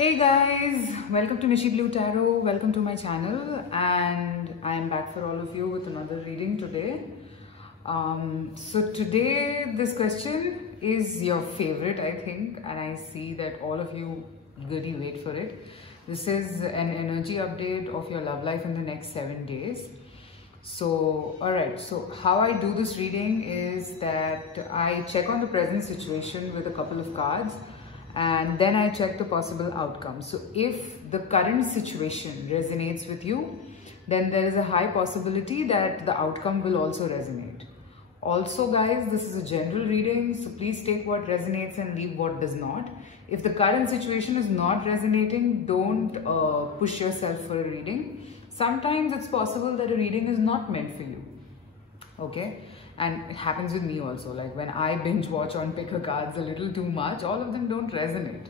Hey guys, welcome to Nishi Blue Tarot, welcome to my channel, and I am back for all of you with another reading today. So today this question is your favorite, I think, and I see that all of you goody wait for it. This is an energy update of your love life in the next 7 days. So alright, so how I do this reading is that I check on the present situation with a couple of cards, and then I check the possible outcomes. So if the current situation resonates with you, then there is a high possibility that the outcome will also resonate. Also guys, this is a general reading, so please take what resonates and leave what does not. If the current situation is not resonating, don't push yourself for a reading. Sometimes it's possible that a reading is not meant for you, okay? And it happens with me also, like when I binge watch on picker cards a little too much, all of them don't resonate.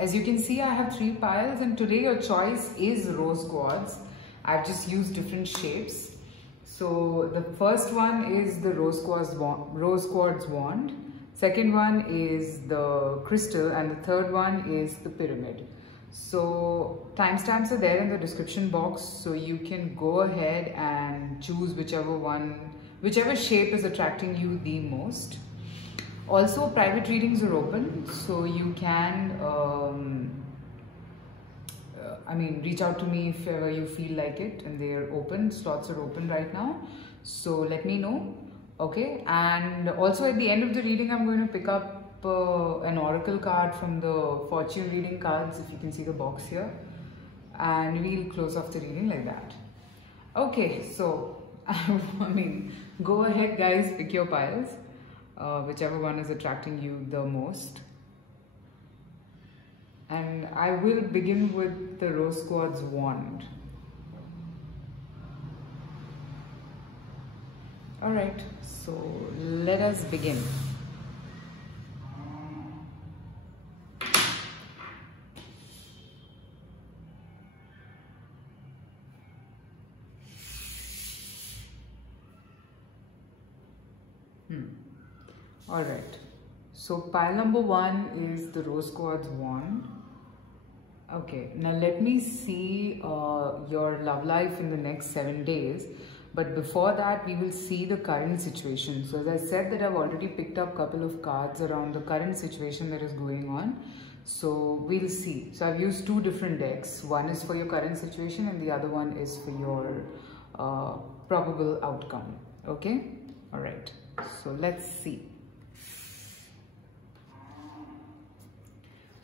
As you can see, I have 3 piles, and today your choice is rose quartz. I've just used different shapes. So the first one is the rose quartz wand. Second one is the crystal, and the third one is the pyramid. So timestamps are there in the description box, so you can go ahead and choose whichever shape is attracting you the most. Also, private readings are open, so you can reach out to me if ever you feel like it, and they are open. Slots are open right now, so let me know. Okay, and also at the end of the reading I'm going to pick up an oracle card from the fortune reading cards, if you can see the box here, and we'll close off the reading like that. Okay, so go ahead guys, pick your piles, whichever one is attracting you the most, and I will begin with the rose quartz wand. Alright, so let us begin. Alright, so pile number 1 is the rose quartz wand. Okay, now let me see your love life in the next 7 days. But before that, we will see the current situation. So as I said that I've already picked up a couple of cards around the current situation that is going on. So we'll see. So I've used 2 different decks. One is for your current situation and the other one is for your probable outcome. Okay? Alright, so let's see.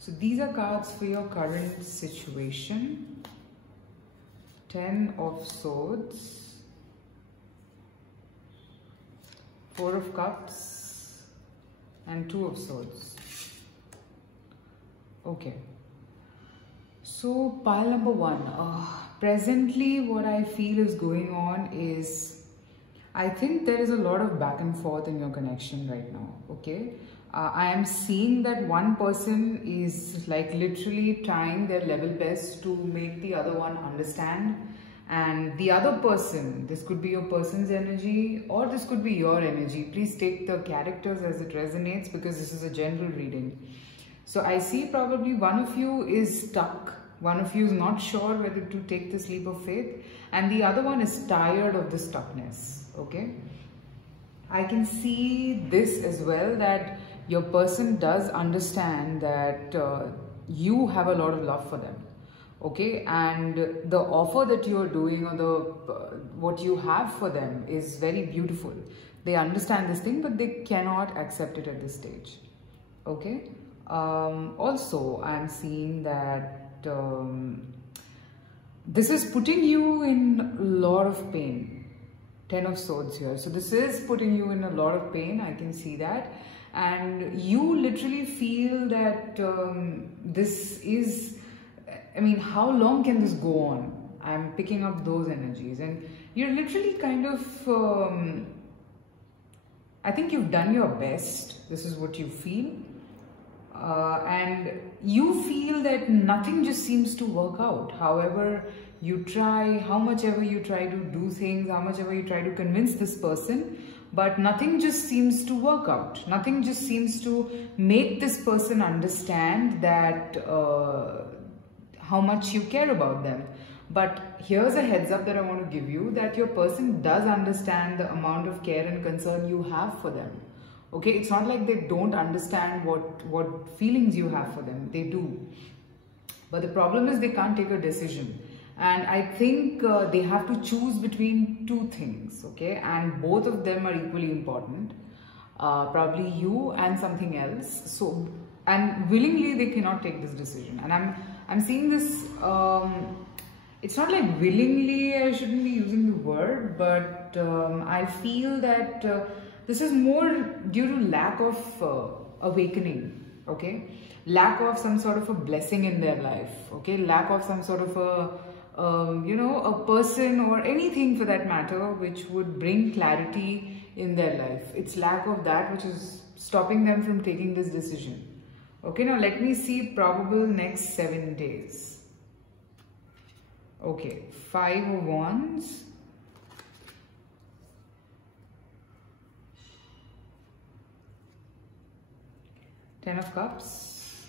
So these are cards for your current situation. 10 of swords. 4 of cups and 2 of swords. Okay, so pile number 1. Presently what I feel is going on is, I think there is a lot of back and forth in your connection right now. Okay, I am seeing that one person is like literally trying their level best to make the other one understand. And the other person, this could be your person's energy or this could be your energy. Please take the characters as it resonates, because this is a general reading. So I see probably one of you is stuck. One of you is not sure whether to take this leap of faith, and the other one is tired of the stuckness. Okay, I can see this as well, that your person does understand that you have a lot of love for them. Okay, and the offer that you are doing, or the what you have for them, is very beautiful. They understand this thing, but they cannot accept it at this stage. Okay, also I'm seeing that this is putting you in a lot of pain. 10 of swords here, so this is putting you in a lot of pain. I can see that, and you literally feel that this is, how long can this go on? I'm picking up those energies, and you're literally kind of, I think you've done your best. This is what you feel. And you feel that nothing just seems to work out. However you try, how much ever you try to do things, how much ever you try to convince this person, but nothing just seems to work out. Nothing just seems to make this person understand that how much you care about them. But here's a heads up that I want to give you, that your person does understand the amount of care and concern you have for them. Okay, it's not like they don't understand what feelings you have for them. They do. But the problem is they can't take a decision. And I think they have to choose between two things, okay? And both of them are equally important. Probably you and something else. So, and willingly they cannot take this decision. And I'm seeing this, it's not like willingly, I shouldn't be using the word, but I feel that this is more due to lack of awakening, okay? Lack of some sort of a blessing in their life, okay? Lack of some sort of a person or anything for that matter which would bring clarity in their life. It's lack of that which is stopping them from taking this decision. Okay, now let me see probable next 7 days. Okay, 5 of Wands. 10 of Cups.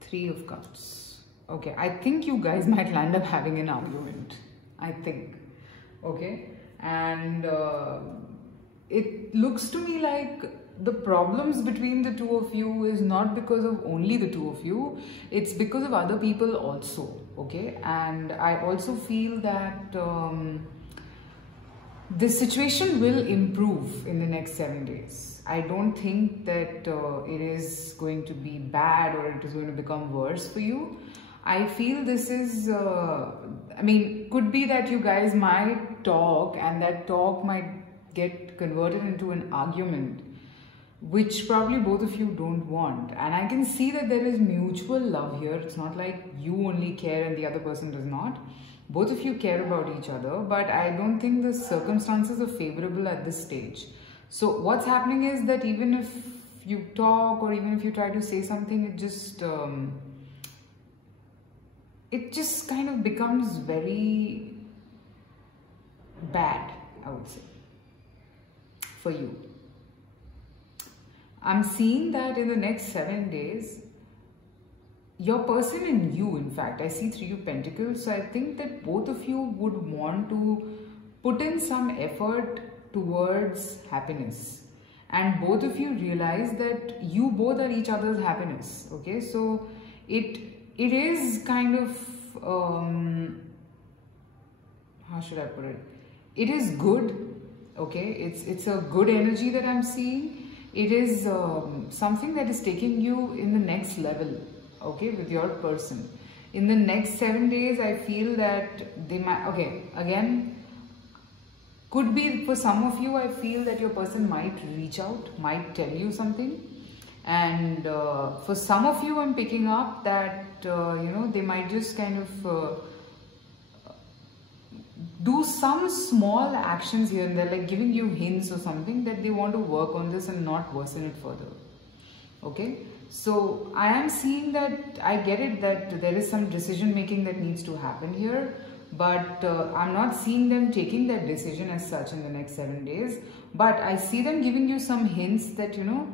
3 of Cups. Okay, I think you guys might land up having an argument. I think. Okay, and it looks to me like the problems between the two of you is not because of only the two of you, it's because of other people also. Okay, and I also feel that this situation will improve in the next 7 days. I don't think that it is going to be bad or it is going to become worse for you. I feel this is, I mean, could be that you guys might talk and that talk might get converted into an argument, which probably both of you don't want. And I can see that there is mutual love here. It's not like you only care and the other person does not. Both of you care about each other, but I don't think the circumstances are favorable at this stage. So what's happening is that even if you talk or even if you try to say something, it just kind of becomes very bad, I would say, for you. I'm seeing that in the next 7 days, your person and you, in fact, I see 3 of Pentacles, so I think that both of you would want to put in some effort towards happiness. And both of you realize that you both are each other's happiness, okay? So it is kind of, how should I put it? It is good, okay? It's a good energy that I'm seeing. It is something that is taking you in the next level, okay, with your person. In the next 7 days, I feel that they might, okay, again, could be for some of you, I feel that your person might reach out, might tell you something. And for some of you, I'm picking up that, you know, they might just kind of do some small actions here and there, like giving you hints or something that they want to work on this and not worsen it further. Okay, so I am seeing that, I get it that there is some decision making that needs to happen here, but I'm not seeing them taking that decision as such in the next 7 days. But I see them giving you some hints that, you know,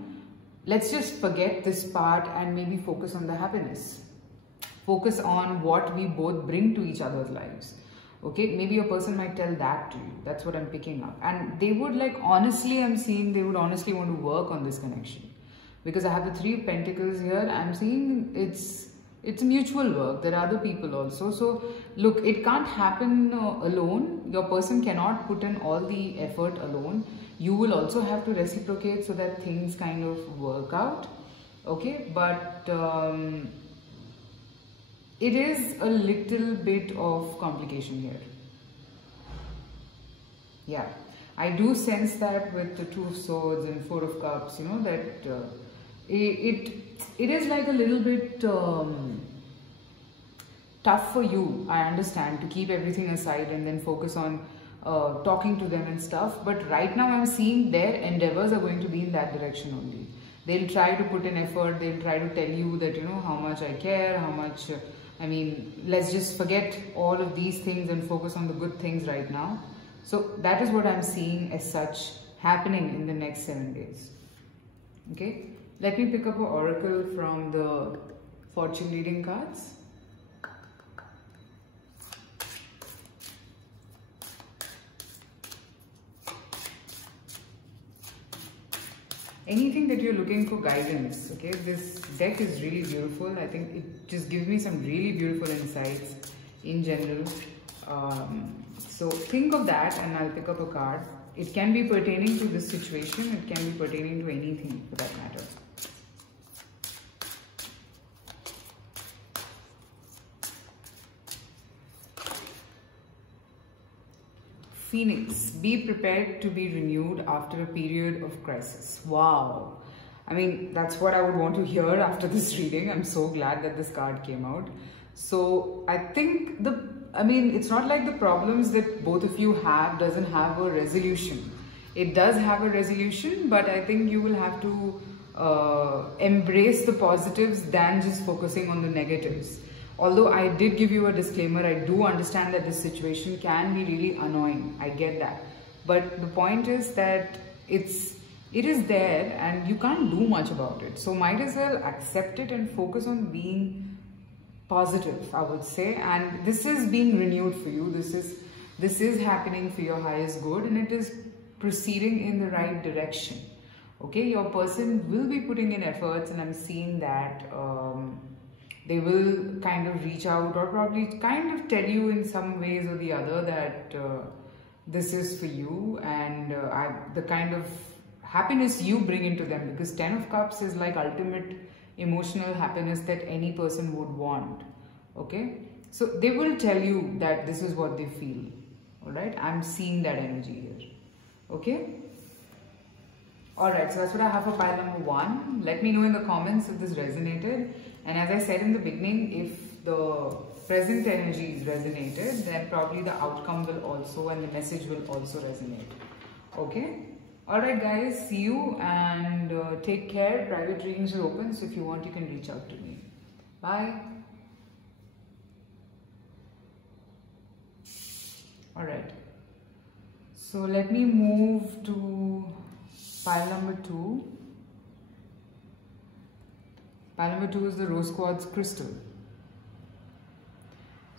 let's just forget this part and maybe focus on the happiness. Focus on what we both bring to each other's lives. Okay, maybe your person might tell that to you. That's what I'm picking up. And they would, like, honestly, I'm seeing they would honestly want to work on this connection. Because I have the 3 of Pentacles here. I'm seeing it's mutual work. There are other people also. So look, it can't happen alone. Your person cannot put in all the effort alone. You will also have to reciprocate so that things kind of work out. Okay, but it is a little bit of complication here. Yeah, I do sense that with the 2 of Swords and 4 of Cups, you know, that it is like a little bit tough for you, I understand, to keep everything aside and then focus on talking to them and stuff. But right now I'm seeing their endeavors are going to be in that direction only. They'll try to put in effort, they'll try to tell you that, you know, how much I care, how much, I mean, let's just forget all of these things and focus on the good things right now. So that is what I'm seeing as such happening in the next 7 days. Okay, let me pick up an oracle from the fortune reading cards. Anything that you're looking for guidance, okay, this deck is really beautiful. I think it just gives me some really beautiful insights in general. So think of that and I'll pick up a card. It can be pertaining to this situation, it can be pertaining to anything for that matter. Phoenix, be prepared to be renewed after a period of crisis. Wow. I mean, that's what I would want to hear after this reading. I'm so glad that this card came out. So I think it's not like the problems that both of you have doesn't have a resolution. It does have a resolution, but I think you will have to embrace the positives than just focusing on the negatives. Although I did give you a disclaimer, I do understand that this situation can be really annoying. I get that. But the point is that it is there and you can't do much about it. So might as well accept it and focus on being positive, I would say. And this is being renewed for you. This is happening for your highest good and it is proceeding in the right direction. Okay, your person will be putting in efforts and I'm seeing that they will kind of reach out or probably kind of tell you in some ways or the other that this is for you and the kind of happiness you bring into them, because 10 of Cups is like ultimate emotional happiness that any person would want. Okay, so they will tell you that this is what they feel. All right, I'm seeing that energy here. Okay. Alright, so that's what I have for pile number 1. Let me know in the comments if this resonated. And as I said in the beginning, if the present energies resonated, then probably the outcome will also and the message will also resonate. Okay? Alright guys, see you and take care. Private readings are open, so if you want you can reach out to me. Bye. Alright. So let me move to pile number 2. Pile number 2 is the rose quartz crystal.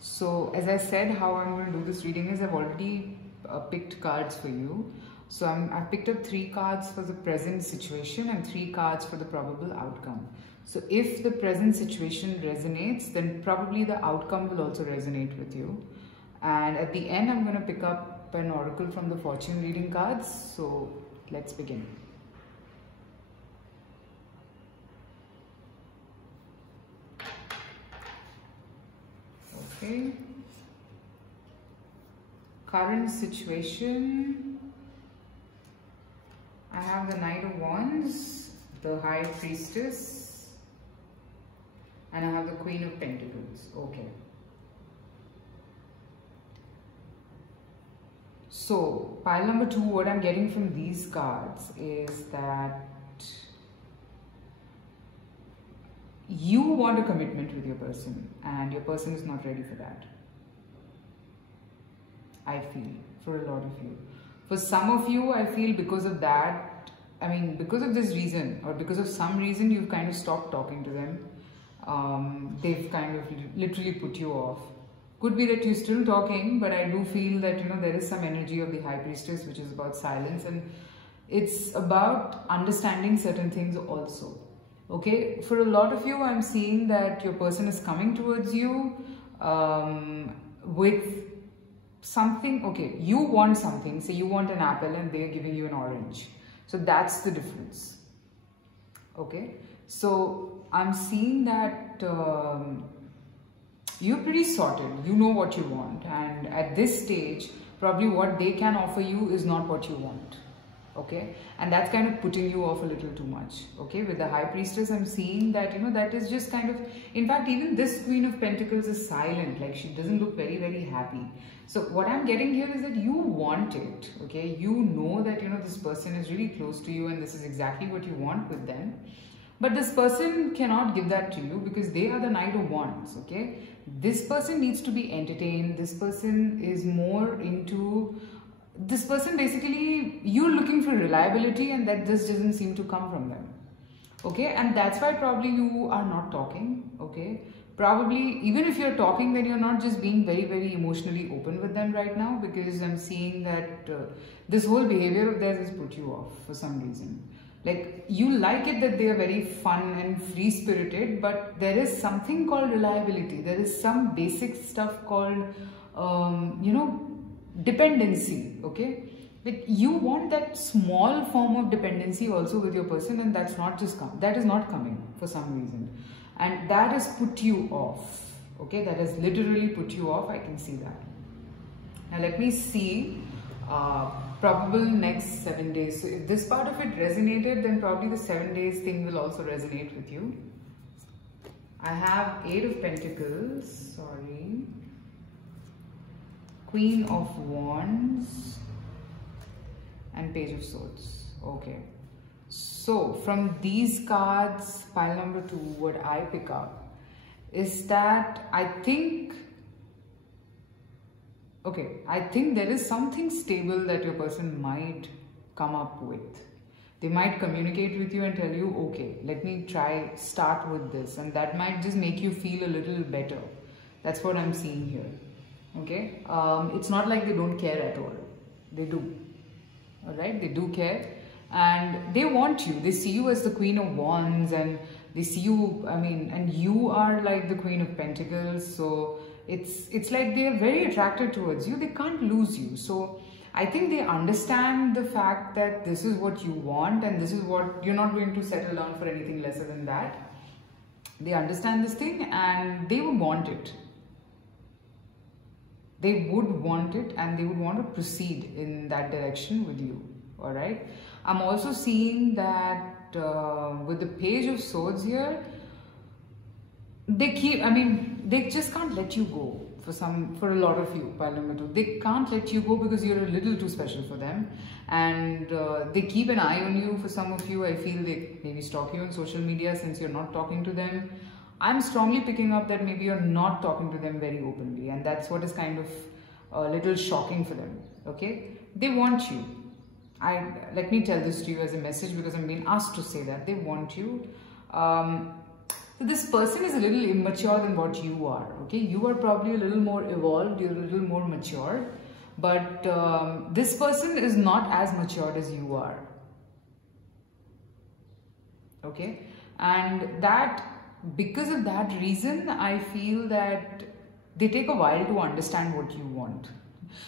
So as I said, how I'm going to do this reading is I've already picked cards for you. So I've picked up 3 cards for the present situation and 3 cards for the probable outcome. So if the present situation resonates, then probably the outcome will also resonate with you. And at the end, I'm going to pick up an oracle from the fortune reading cards. So let's begin. Okay. Current situation. I have the Knight of Wands, the High Priestess, and I have the Queen of Pentacles. Okay. So, pile number 2, what I'm getting from these cards is that you want a commitment with your person and your person is not ready for that. I feel, for a lot of you. For some of you, I feel because of that, because of this reason or because of some reason, you've kind of stopped talking to them. They've kind of literally put you off. Could be that you're still talking, but I do feel that, there is some energy of the High Priestess, which is about silence, and it's about understanding certain things also. Okay, for a lot of you, I'm seeing that your person is coming towards you with something. Okay, you want something, say you want an apple and they're giving you an orange. So that's the difference. Okay, so I'm seeing that you're pretty sorted, you know what you want, and at this stage probably what they can offer you is not what you want. Okay, and that's kind of putting you off a little too much. Okay, with the High Priestess, I'm seeing that that is just kind of, in fact, even this Queen of Pentacles is silent, like she doesn't look very, very happy. So what I'm getting here is that you want it. Okay, you know that this person is really close to you and this is exactly what you want with them. But this person cannot give that to you because they are the Knight of Wands. Okay, this person needs to be entertained. This person is more into this person basically, you're looking for reliability and that just doesn't seem to come from them. Okay, and that's why probably you are not talking. Okay, probably even if you're talking, then you're not just being very, very emotionally open with them right now, because I'm seeing that this whole behavior of theirs has put you off for some reason. Like, you like it that they are very fun and free spirited, but there is something called reliability. There is some basic stuff called, you know, dependency. Okay, like you want that small form of dependency also with your person, and that is not coming for some reason, and that has put you off. Okay, that has literally put you off. I can see that. Now let me see probable next 7 days. So if this part of it resonated, then probably the 7 days thing will also resonate with you. I have 8 of Pentacles, sorry, Queen of Wands, and Page of Swords. Okay, so from these cards, pile number 2, what I pick up is that I think there is something stable that your person might come up with. They might communicate with you and tell you, okay, let me start with this, and that might just make you feel a little better. That's what I'm seeing here. Okay, it's not like they don't care at all. They do. Alright, they do care, and they want you. They see you as the Queen of Wands, and they see you, I mean, and you are like the Queen of Pentacles, so it's like they are very attracted towards you. They can't lose you. So I think they understand the fact that this is what you want, and this is what you're not going to settle down for anything lesser than that. They understand this thing, and they would want it. They would want it, and they would want to proceed in that direction with you. All right. I'm also seeing that with the Page of Swords here, they just can't let you go for a lot of you, pile number 2. They can't let you go because you're a little too special for them, and they keep an eye on you. For some of you, I feel they maybe stalk you on social media since you're not talking to them. I'm strongly picking up that maybe you're not talking to them very openly, and that's what is kind of a little shocking for them. Okay, they want you. Let me tell this to you as a message, because I'm being asked to say that they want you. So this person is a little immature than what you are. Okay, you are probably a little more evolved, you're a little more mature, but this person is not as matured as you are. Okay, and that, because of that reason, I feel that they take a while to understand what you want.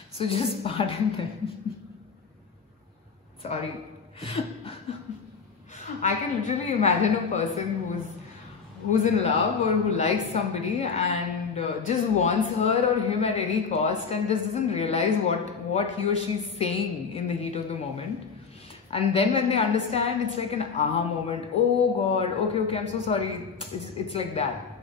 So just pardon them. Sorry. I can literally imagine a person who's in love or who likes somebody and just wants her or him at any cost, and just doesn't realize what he or she is saying in the heat of the moment. And then when they understand, it's like an aha moment. Oh God, okay, I'm so sorry. It's like that.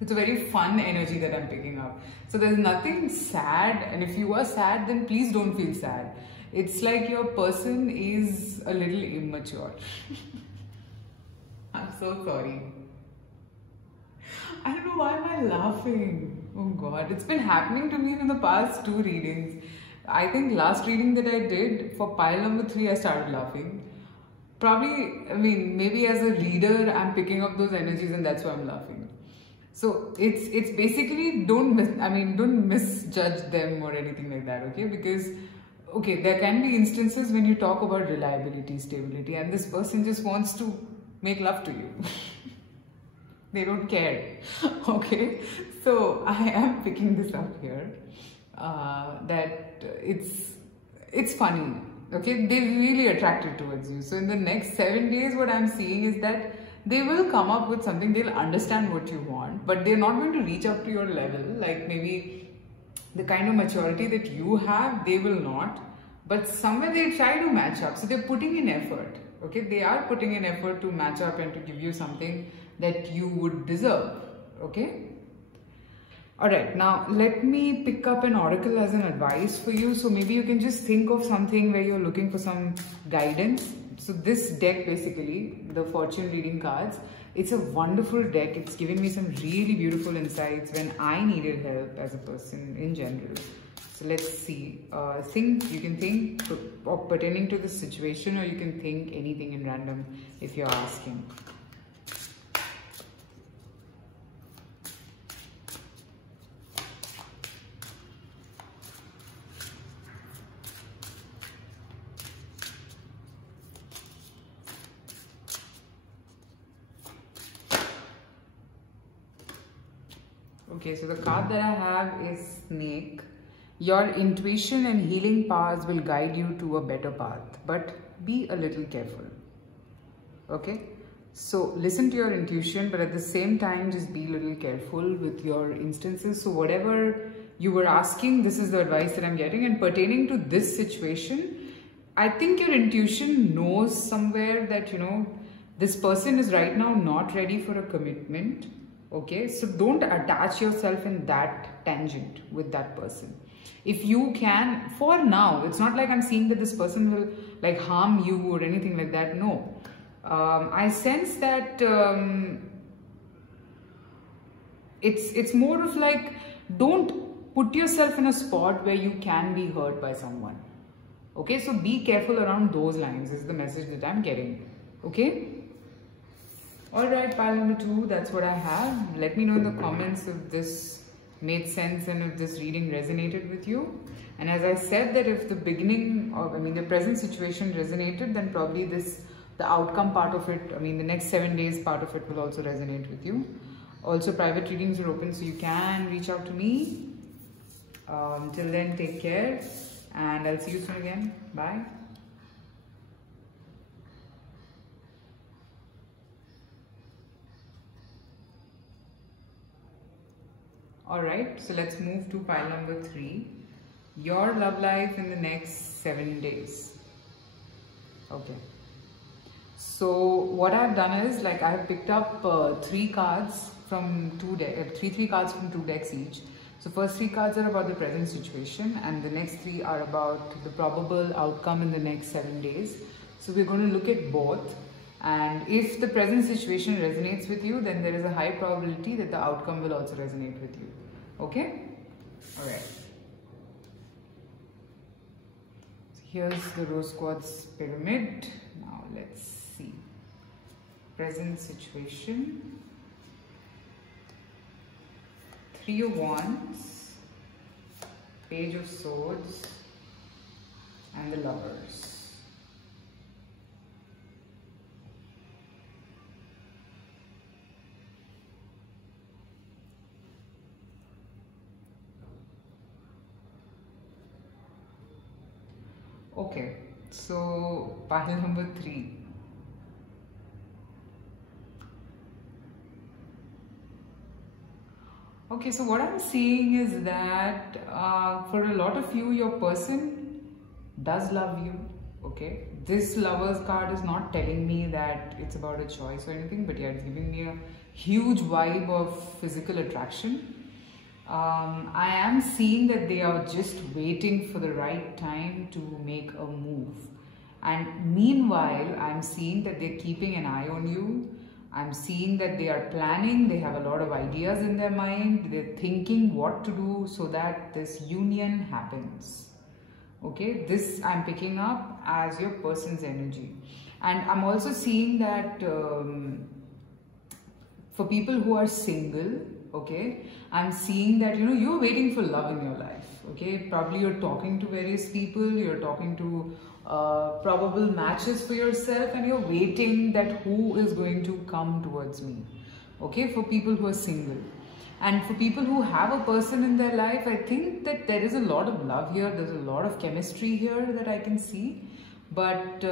It's a very fun energy that I'm picking up. So there's nothing sad, and if you are sad, then please don't feel sad. It's like your person is a little immature. I'm so sorry. I don't know why am I laughing. Oh God, it's been happening to me in the past 2 readings. I think last reading that I did for pile number 3, I started laughing. Probably, I mean, maybe as a reader, I'm picking up those energies and that's why I'm laughing. So it's basically don't misjudge them or anything like that, okay? Because, okay, there can be instances when you talk about reliability, stability, and this person just wants to make love to you. They don't care, okay? So I am picking this up here, that it's funny, okay? They're really attracted towards you. So in the next 7 days, what I'm seeing is that they will come up with something, they'll understand what you want, but they're not going to reach up to your level. Like maybe the kind of maturity that you have, they will not, but somewhere they try to match up. So they're putting in effort, okay? They are putting in effort to match up and to give you something that you would deserve, okay? Alright, now let me pick up an oracle as an advice for you. So maybe you can just think of something where you're looking for some guidance. So this deck, basically, the fortune reading cards, it's a wonderful deck. It's giving me some really beautiful insights when I needed help as a person in general. So let's see. You can think of pertaining to the situation, or you can think anything in random if you're asking. Okay, so the card that I have is Snake. Your intuition and healing powers will guide you to a better path, but be a little careful. Okay, so listen to your intuition, but at the same time, just be a little careful with your instances. So whatever you were asking, this is the advice that I'm getting. And pertaining to this situation, I think your intuition knows somewhere that, you know, this person is right now not ready for a commitment. Okay, so don't attach yourself in that tangent with that person. If you can, for now, it's not like I'm seeing that this person will like harm you or anything like that. No, I sense that it's more of like, don't put yourself in a spot where you can be hurt by someone. Okay, so be careful around those lines is the message that I'm getting. Okay. Alright, pile number 2, that's what I have. Let me know in the comments if this made sense and if this reading resonated with you. And as I said, that if the beginning of, the present situation resonated, then probably the outcome part of it, the next 7 days part of it will also resonate with you. Also, private readings are open, so you can reach out to me. Till then, take care and I'll see you soon again. Bye. Alright, so let's move to pile number 3. Your love life in the next 7 days. Okay. So what I've done is, like, I have picked up 3 cards from 2 decks, three cards from 2 decks each. So first 3 cards are about the present situation and the next 3 are about the probable outcome in the next 7 days. So we're going to look at both. And if the present situation resonates with you, then there is a high probability that the outcome will also resonate with you. Okay? Alright. So here's the rose quartz pyramid. Now let's see. Present situation. 3 of Wands, Page of Swords, and the Lovers. Okay, so pile number 3. Okay, so what I'm seeing is that for a lot of you, your person does love you. Okay, this Lovers card is not telling me that it's about a choice or anything, but yeah, it's giving me a huge vibe of physical attraction. I am seeing that they are just waiting for the right time to make a move. And meanwhile, I'm seeing that they're keeping an eye on you. I'm seeing that they are planning, they have a lot of ideas in their mind, they're thinking what to do so that this union happens. Okay, this I'm picking up as your person's energy. And I'm also seeing that for people who are single, okay, I'm seeing that, you know, you're waiting for love in your life. Okay, probably you're talking to various people, you're talking to probable matches for yourself, and you're waiting that who is going to come towards me. Okay, for people who are single. And for people who have a person in their life, I think that there is a lot of love here, there's a lot of chemistry here that I can see. But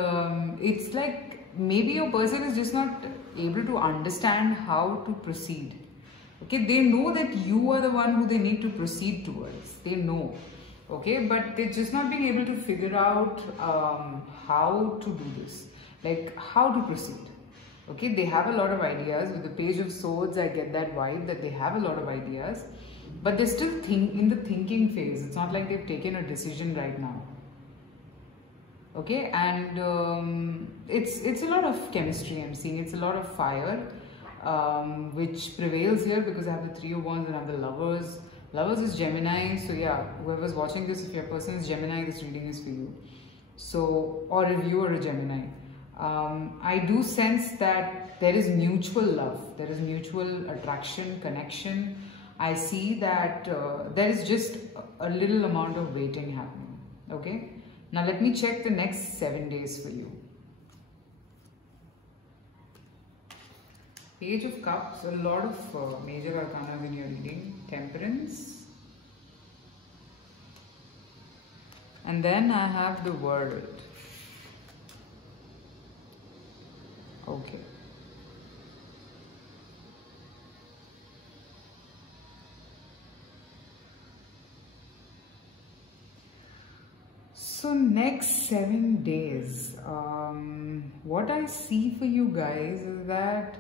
it's like maybe your person is just not able to understand how to proceed. Okay, they know that you are the one who they need to proceed towards. They know. Okay, but they're just not being able to figure out how to do this. Like how to proceed. Okay, they have a lot of ideas. With the Page of Swords, I get that vibe that they have a lot of ideas. But they're still in the thinking phase. It's not like they've taken a decision right now. Okay, and it's a lot of chemistry I'm seeing. It's a lot of fire. Which prevails here because I have the 3 of Wands and I have the Lovers. Lovers is Gemini, so yeah, whoever's watching this, if your person is Gemini, this reading is for you. So, or if you are a Gemini, I do sense that there is mutual love, there is mutual attraction, connection. I see that there is just a little amount of waiting happening. Okay, now let me check the next 7 days for you. Page of Cups, a lot of major arcana when you're reading. Temperance. And then I have the World. Okay. So next 7 days, what I see for you guys is that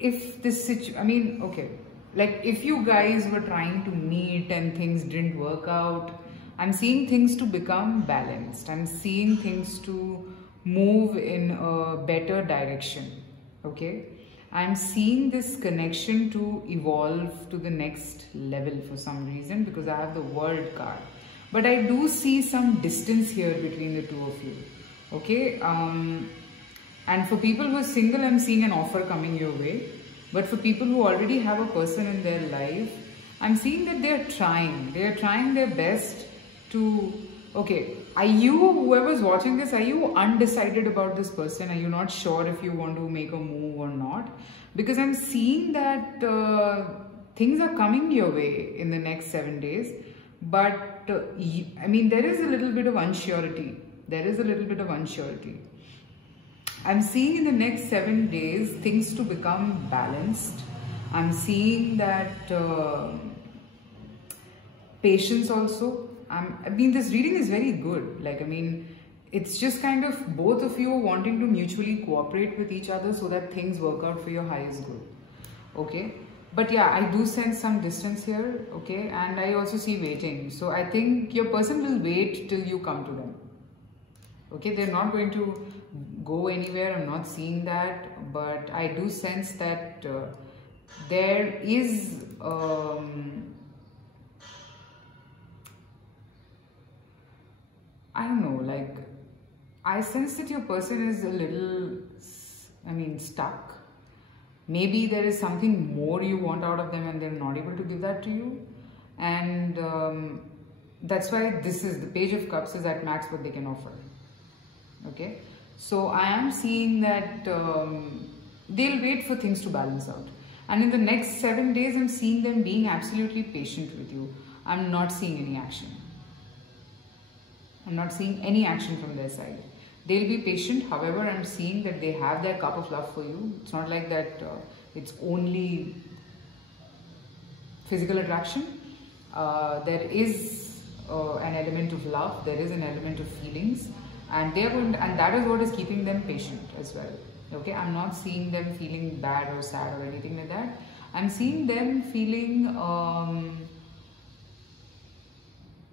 if this situation, okay, like if you guys were trying to meet and things didn't work out, I'm seeing things to become balanced. I'm seeing things to move in a better direction, okay? I'm seeing this connection to evolve to the next level for some reason because I have the World card. But I do see some distance here between the two of you, okay? And for people who are single, I'm seeing an offer coming your way. But for people who already have a person in their life, I'm seeing that they're trying. They're trying their best to, okay, are you, whoever's watching this, are you undecided about this person? Are you not sure if you want to make a move or not? Because I'm seeing that things are coming your way in the next 7 days. But, I mean, there is a little bit of unsurety. There is a little bit of unsurety. I'm seeing in the next 7 days things to become balanced. I'm seeing that patience also. I mean, this reading is very good. Like, I mean, it's just kind of both of you wanting to mutually cooperate with each other so that things work out for your highest good. Okay. But yeah, I do sense some distance here. Okay. And I also see waiting. So I think your person will wait till you come to them. Okay. They're not going to go anywhere. I'm not seeing that. But I do sense that there is I don't know, like, I sense that your person is a little, I mean, stuck. Maybe there is something more you want out of them and they're not able to give that to you. And that's why this is, the Page of Cups is at max what they can offer. Okay. So I am seeing that they'll wait for things to balance out. And in the next 7 days, I'm seeing them being absolutely patient with you. I'm not seeing any action. I'm not seeing any action from their side. They'll be patient. However, I'm seeing that they have their cup of love for you. It's not like that it's only physical attraction. There is an element of love. There is an element of feelings. And they are going to, and that is what is keeping them patient as well. Okay, I'm not seeing them feeling bad or sad or anything like that. I'm seeing them feeling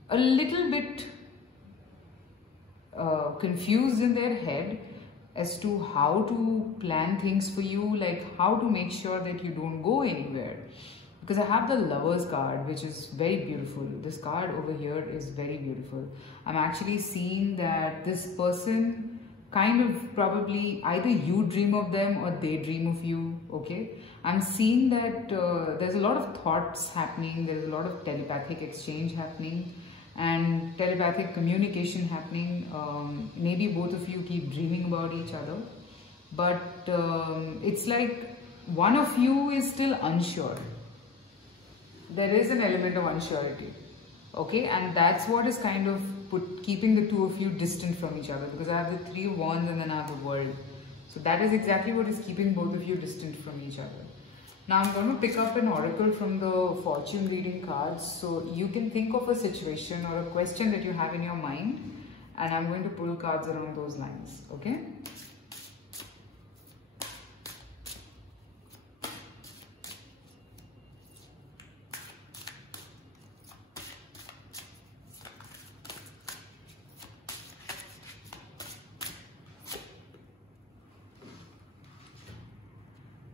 a little bit confused in their head as to how to plan things for you, like how to make sure that you don't go anywhere. Because I have the Lovers card, which is very beautiful. This card over here is very beautiful. I'm actually seeing that this person kind of probably either you dream of them or they dream of you, okay? I'm seeing that there's a lot of thoughts happening, there's a lot of telepathic exchange happening and telepathic communication happening. Maybe both of you keep dreaming about each other, but it's like one of you is still unsure. There is an element of unsurety, okay? And that's what is kind of keeping the two of you distant from each other, because I have the Three of Wands and then I have the World. So that is exactly what is keeping both of you distant from each other. Now I'm going to pick up an oracle from the fortune reading cards, so you can think of a situation or a question that you have in your mind, and I'm going to pull cards around those lines, okay?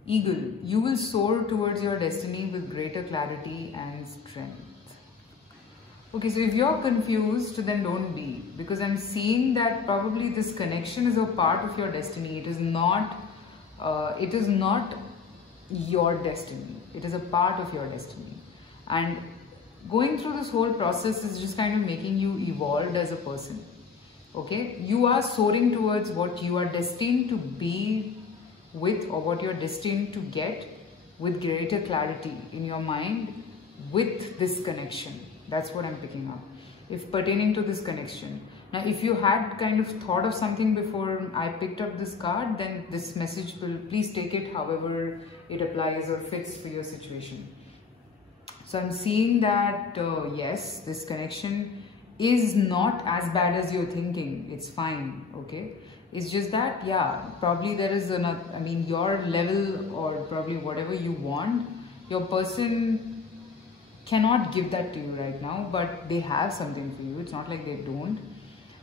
Eagle, you will soar towards your destiny with greater clarity and strength. Okay, so if you're confused, then don't be, because I'm seeing that probably this connection is a part of your destiny. It is not your destiny. It is a part of your destiny. And going through this whole process is just kind of making you evolved as a person. Okay, you are soaring towards what you are destined to be with, or what you're destined to get with greater clarity in your mind with this connection. That's what I'm picking up, if pertaining to this connection. Now, if you had kind of thought of something before I picked up this card, then this message will, please take it however it applies or fits for your situation. So I'm seeing that, yes, this connection is not as bad as you're thinking. It's fine, okay? It's just that, yeah, probably there is another, I mean, your level or probably whatever you want, your person cannot give that to you right now, but they have something for you. It's not like they don't.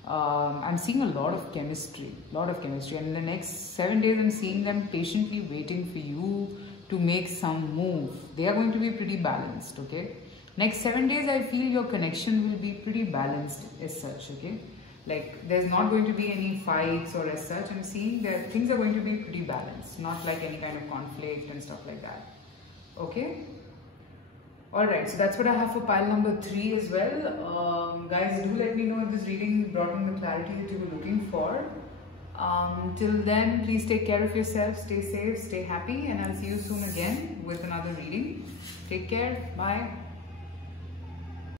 I'm seeing a lot of chemistry, and in the next 7 days I'm seeing them patiently waiting for you to make some move. They are going to be pretty balanced, okay? Next 7 days I feel your connection will be pretty balanced as such, okay? Like, there's not going to be any fights or as such. I'm seeing that things are going to be pretty balanced, not like any kind of conflict and stuff like that, okay? Alright, so that's what I have for pile number 3 as well. Guys, do let me know if this reading brought in the clarity that you were looking for. Till then, please take care of yourself, stay safe, stay happy, and I'll see you soon again with another reading. Take care, bye.